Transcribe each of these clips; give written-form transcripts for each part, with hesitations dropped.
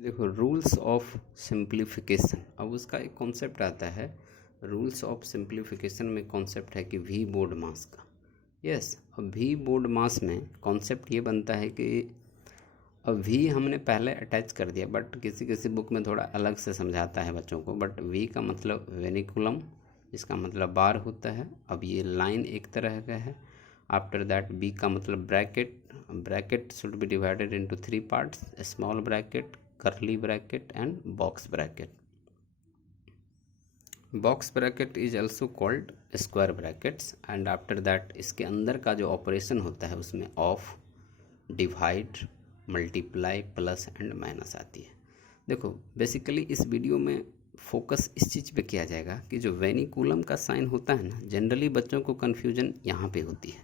देखो rules of simplification, अब उसका एक कॉन्सेप्ट आता है। रूल्स ऑफ सिंप्लीफिकेशन में कॉन्सेप्ट है कि वी बोर्ड मास का। यस, अब वी बोर्ड मास में कॉन्सेप्ट ये बनता है कि अब वी हमने पहले अटैच कर दिया, बट किसी किसी बुक में थोड़ा अलग से समझाता है बच्चों को। बट वी का मतलब वेनिकुलम, इसका मतलब बार होता है। अब ये लाइन एक तरह का है। आफ्टर दैट बी का मतलब bracket. Bracket should be divided into 3 parts, small bracket, curly bracket and box bracket. Box bracket is also called square brackets and after that इसके अंदर का जो ऑपरेशन होता है उसमें of, divide, multiply, plus and minus आती है। देखो बेसिकली इस वीडियो में फोकस इस चीज़ पे किया जाएगा कि जो वेनिकुलम का साइन होता है ना, जनरली बच्चों को कन्फ्यूजन यहाँ पे होती है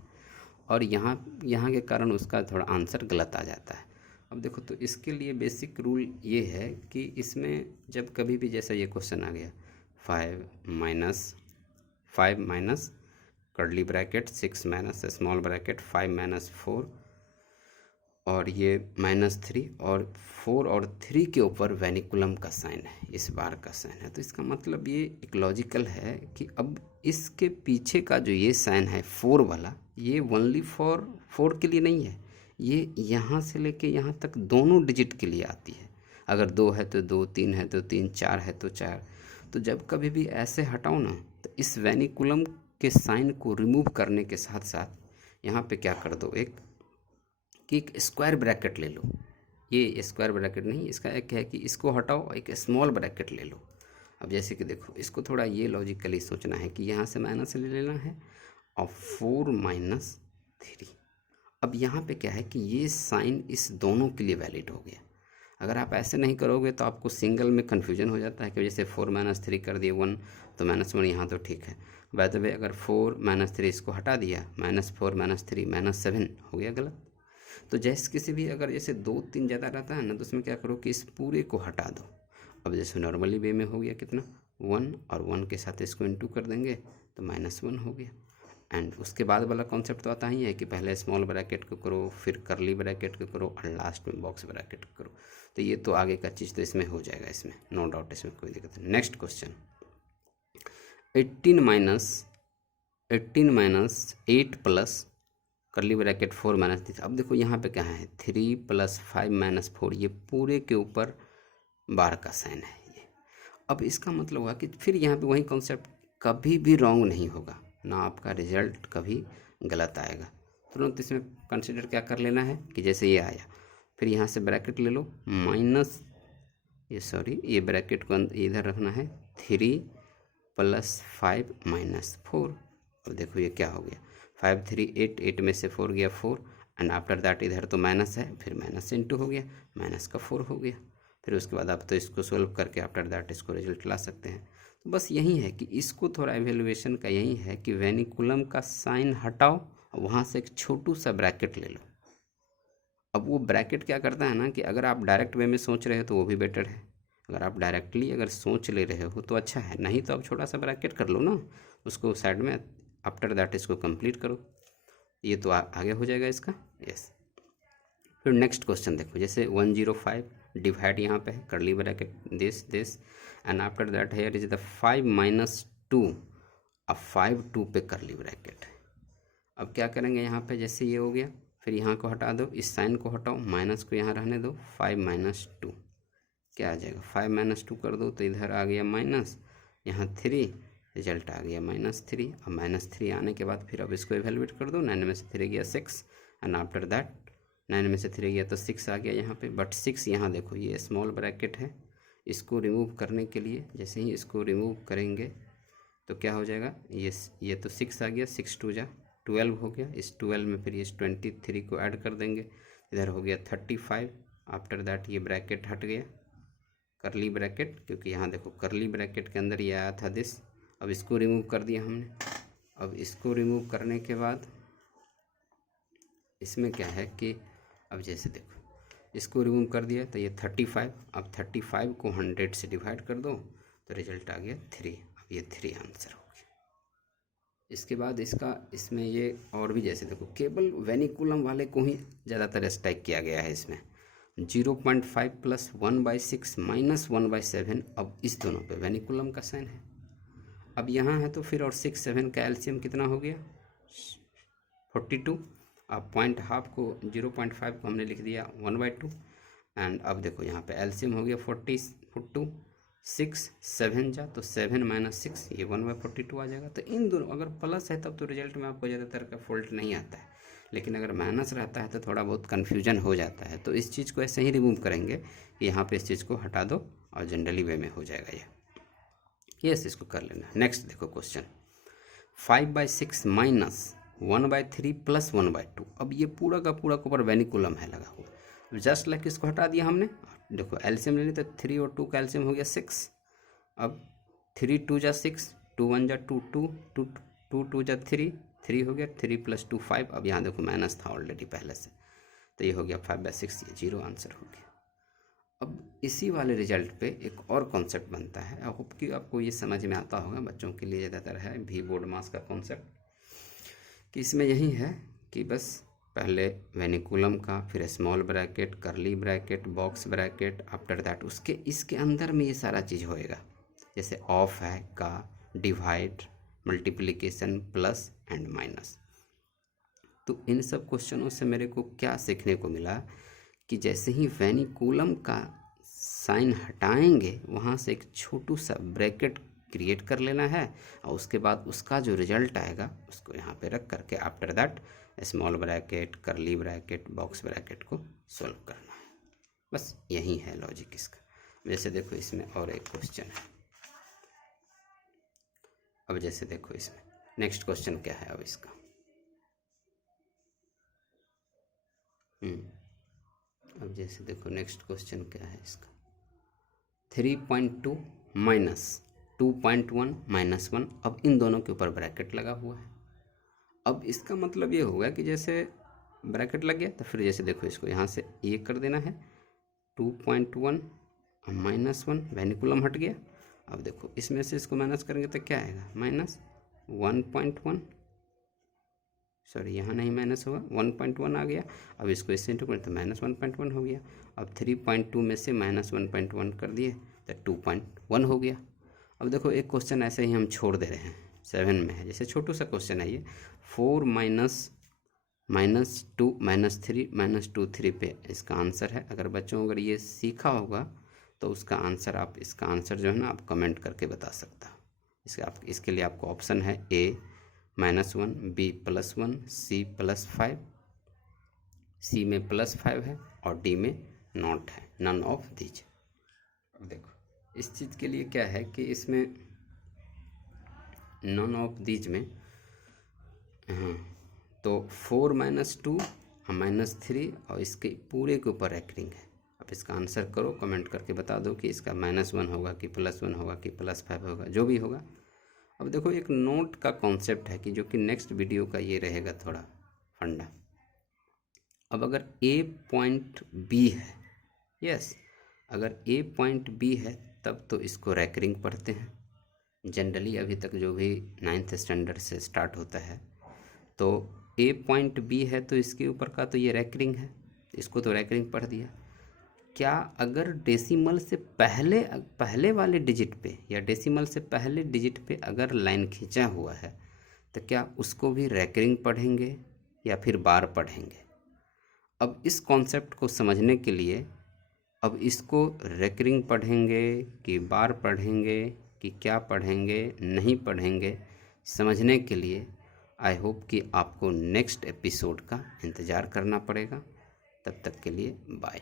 और यहाँ के कारण उसका थोड़ा आंसर गलत आ जाता है। अब देखो तो इसके लिए बेसिक रूल ये है कि इसमें जब कभी भी जैसा ये क्वेश्चन आ गया 5 minus curly bracket 6 minus small bracket 5 minus 4 और ये -3 और 4 और 3 के ऊपर वेनिकुलम का साइन है, इस बार का साइन है। तो इसका मतलब ये एक लॉजिकल है कि अब इसके पीछे का जो ये साइन है 4 वाला, ये ओनली फॉर 4 के लिए नहीं है, ये यहाँ से लेके यहाँ तक दोनों डिजिट के लिए आती है। अगर 2 है तो 2, 3 है तो 3, 4 है तो 4। तो जब कभी भी ऐसे हटाओ ना, तो इस वेनिकुलम के साइन को रिमूव करने के साथ साथ यहाँ पे क्या कर दो, एक कि एक स्क्वायर ब्रैकेट ले लो। ये स्क्वायर ब्रैकेट नहीं, इसका एक है कि इसको हटाओ, एक स्मॉल ब्रैकेट ले लो। अब जैसे कि देखो इसको थोड़ा ये लॉजिकली सोचना है कि यहाँ से माइनस ले लेना है और 4 माइनस 3। अब यहाँ पे क्या है कि ये साइन इस दोनों के लिए वैलिड हो गया। अगर आप ऐसे नहीं करोगे तो आपको सिंगल में कन्फ्यूजन हो जाता है कि जैसे 4 माइनस 3 कर दिए 1 तो -1 यहाँ तो ठीक है। बाय द वे अगर 4 माइनस 3 इसको हटा दिया, -4 माइनस 3 -7 हो गया गलत। तो जैसे किसी भी अगर जैसे 2 3 ज़्यादा रहता है ना, तो उसमें क्या करो कि इस पूरे को हटा दो। अब जैसे नॉर्मली वे में हो गया कितना 1 और 1 के साथ इसको इंटू कर देंगे तो -1 हो गया। एंड उसके बाद वाला कॉन्सेप्ट तो आता ही है कि पहले स्मॉल ब्रैकेट को करो, फिर करली ब्रैकेट को करो और लास्ट में बॉक्स ब्रैकेट को करो। तो ये तो आगे का चीज़ तो इसमें हो जाएगा, इसमें नो डाउट, इसमें कोई दिक्कत नहीं। नेक्स्ट क्वेश्चन 18 माइनस 8 प्लस करली ब्रैकेट 4 माइनस 3। अब देखो यहाँ पे क्या है 3 + 5 - 4, ये पूरे के ऊपर बार का साइन है ये। अब इसका मतलब हुआ कि फिर यहाँ पे वही कॉन्सेप्ट, कभी भी रॉन्ग नहीं होगा ना, आपका रिजल्ट कभी गलत आएगा। तुरंत इसमें कंसिडर क्या कर लेना है कि जैसे ये आया, फिर यहाँ से ब्रैकेट ले लो माइनस, ये ब्रैकेट को इधर रखना है 3 + 5 - 4। अब देखो ये क्या हो गया 5 3 8, 8 में से 4 गया 4 एंड आफ्टर दैट इधर तो माइनस है, फिर माइनस इंटू हो गया, माइनस का 4 हो गया। फिर उसके बाद आप तो इसको सोल्व करके आफ्टर दैट इसको रिजल्ट ला सकते हैं। तो बस यही है कि इसको थोड़ा एवेल्युएशन का यही है कि वेनिकुलम का साइन हटाओ, वहाँ से एक छोटू सा ब्रैकेट ले लो। अब वो ब्रैकेट क्या करता है ना कि अगर आप डायरेक्ट वे में सोच रहे हो तो वो भी बेटर है। अगर आप डायरेक्टली अगर सोच ले रहे हो तो अच्छा है, नहीं तो आप छोटा सा ब्रैकेट कर लो ना, उसको साइड में, आफ्टर दैट इसको कंप्लीट करो, ये तो आगे हो जाएगा इसका। यस, फिर नेक्स्ट क्वेश्चन देखो जैसे 105 डिवाइड यहाँ पे है करली bracket this and after that here is the 5 - 2, अब 5 2 पे करली ब्रैकेट है। अब क्या करेंगे यहाँ पे, जैसे ये हो गया फिर यहाँ को हटा दो, इस साइन को हटाओ, माइनस को यहाँ रहने दो, 5 - 2 क्या आ जाएगा 5 - 2 कर दो तो इधर आ गया माइनस, यहाँ 3, रिजल्ट आ गया -3। अब -3 आने के बाद फिर अब इसको इवेलुएट कर दो, 9 में से 3 गया 6 एंड आफ्टर दैट 9 में से 3 गया तो 6 आ गया यहाँ पे। बट 6 यहाँ देखो ये स्मॉल ब्रैकेट है, इसको रिमूव करने के लिए जैसे ही इसको रिमूव करेंगे तो क्या हो जाएगा, ये तो 6 आ गया, 6 2 जा 12 हो गया, इस 12 में फिर इस 23 को ऐड कर देंगे, इधर हो गया 35। आफ्टर दैट ये ब्रैकेट हट गया करली ब्रैकेट, क्योंकि यहाँ देखो करली ब्रैकेट के अंदर ये आया था दिस। अब इसको रिमूव कर दिया हमने। अब इसको रिमूव करने के बाद इसमें क्या है कि अब जैसे देखो इसको रिमूव कर दिया तो ये 35, अब 35 को 100 से डिवाइड कर दो तो रिजल्ट आ गया 3। अब ये 3 आंसर हो गया। इसके बाद इसमें ये और भी जैसे देखो केवल वेनिकुलम वाले को ही ज़्यादातर स्टैक किया गया है इसमें। 0.5 प्लस 1/6 माइनस 1/7। अब इस दोनों पे वेनिकुलम का साइन है। अब यहाँ है तो फिर और 6 7 का एलसीएम कितना हो गया 42। अब 0.5 को 0.5 को हमने लिख दिया 1/2 एंड अब देखो यहाँ पे एलसीएम हो गया 42 6 7 जा तो 7 माइनस 6 ये 1/42 आ जाएगा। तो इन दोनों अगर प्लस है तब तो रिजल्ट में आपको ज़्यादातर का फॉल्ट नहीं आता है, लेकिन अगर माइनस रहता है तो थोड़ा बहुत कन्फ्यूजन हो जाता है। तो इस चीज़ को ऐसे ही रिमूव करेंगे कि यहाँ पे इस चीज़ को हटा दो और जनरली वे में हो जाएगा ये। यस, इसको कर लेना। नेक्स्ट देखो क्वेश्चन 5/6 माइनस 1/3 प्लस 1/2। अब ये पूरा का पूरा ऊपर वेनिकुलम है लगा हुआ, जस्ट लाइक इसको हटा दिया हमने। देखो एलसीएम लेनी तो 3 और 2 का एलसीएम हो गया 6। अब 3 2 जा 6, 2 1 जा 2 2 2 2 2 जा 3 3 हो गया, 3 + 2 5। अब यहाँ देखो माइनस था ऑलरेडी पहले से, तो ये हो गया 5/6, ये 0 आंसर हो गया। अब इसी वाले रिजल्ट पे एक और कॉन्सेप्ट बनता है, आई होप कि आपको ये समझ में आता होगा। बच्चों के लिए ज़्यादातर है भी बोर्ड मास का कॉन्सेप्ट, कि इसमें यही है कि बस पहले वेनिकुलम का, फिर स्मॉल ब्रैकेट, करली bracket, box bracket, after that उसके इसके अंदर में ये सारा चीज़ होएगा। जैसे ऑफ है का, divide, multiplication, plus and minus. तो इन सब क्वेश्चनों से मेरे को क्या सीखने को मिला कि जैसे ही वेनिकुलम का साइन हटाएंगे वहाँ से एक छोटू सा ब्रैकेट क्रिएट कर लेना है और उसके बाद उसका जो रिजल्ट आएगा उसको यहाँ पे रख करके आफ्टर दैट स्मॉल ब्रैकेट, करली ब्रैकेट, बॉक्स ब्रैकेट को सॉल्व करना है। बस यही है लॉजिक इसका। जैसे देखो इसमें और एक क्वेश्चन है। अब जैसे देखो इसमें नेक्स्ट क्वेश्चन क्या है अब इसका, अब जैसे देखो नेक्स्ट क्वेश्चन क्या है इसका, 3.2 माइनस 2.1 माइनस 1। अब इन दोनों के ऊपर ब्रैकेट लगा हुआ है। अब इसका मतलब ये होगा कि जैसे ब्रैकेट लग गया तो फिर जैसे देखो इसको यहाँ से ये कर देना है 2.1 माइनस 1, वेनिकुलम हट गया। अब देखो इसमें से इसको माइनस करेंगे तो क्या आएगा माइनस 1.1, सॉरी यहाँ नहीं माइनस होगा, 1.1 आ गया। अब इसको इससे इंटू करें तो माइनस 1.1 हो गया। अब 3.2 में से माइनस 1.1 कर दिए तो 2.1 हो गया। अब देखो एक क्वेश्चन ऐसे ही हम छोड़ दे रहे हैं, 7 में है, जैसे छोटू सा क्वेश्चन है ये, 4 -2 -3 -2 3 पे इसका आंसर है। अगर बच्चों अगर ये सीखा होगा तो उसका आंसर आप, इसका आंसर जो है ना आप कमेंट करके बता सकता हो। इसके लिए आपको ऑप्शन है A -1, B +1, C +5, C में +5 है और D में नॉट है, नन ऑफ दीज। अब देखो इस चीज़ के लिए क्या है कि इसमें नन ऑफ दीज में तो 4 -2 -3 और इसके पूरे के ऊपर रैंकिंग है। अब इसका आंसर करो, कमेंट करके बता दो कि इसका -1 होगा कि +1 होगा कि +5 होगा, जो भी होगा। अब देखो एक नोट का कॉन्सेप्ट है कि जो कि नेक्स्ट वीडियो का ये रहेगा थोड़ा फंडा। अब अगर A पॉइंट B है, यस, अगर A पॉइंट B है तब तो इसको रैंकिंग पढ़ते हैं जनरली। अभी तक जो भी 9th स्टैंडर्ड से स्टार्ट होता है तो A पॉइंट B है तो इसके ऊपर का तो ये रैंकिंग है, इसको तो रैंकिंग पढ़ दिया। क्या अगर डेसिमल से पहले वाले डिजिट पे या डेसिमल से पहले डिजिट पे अगर लाइन खींचा हुआ है तो क्या उसको भी रैंकिंग पढ़ेंगे या फिर बार पढ़ेंगे? अब इस कॉन्सेप्ट को समझने के लिए अब इसको रैंकिंग पढ़ेंगे कि बार पढ़ेंगे कि क्या पढ़ेंगे, नहीं पढ़ेंगे, समझने के लिए आई होप कि आपको नेक्स्ट एपिसोड का इंतज़ार करना पड़ेगा। तब तक के लिए बाय।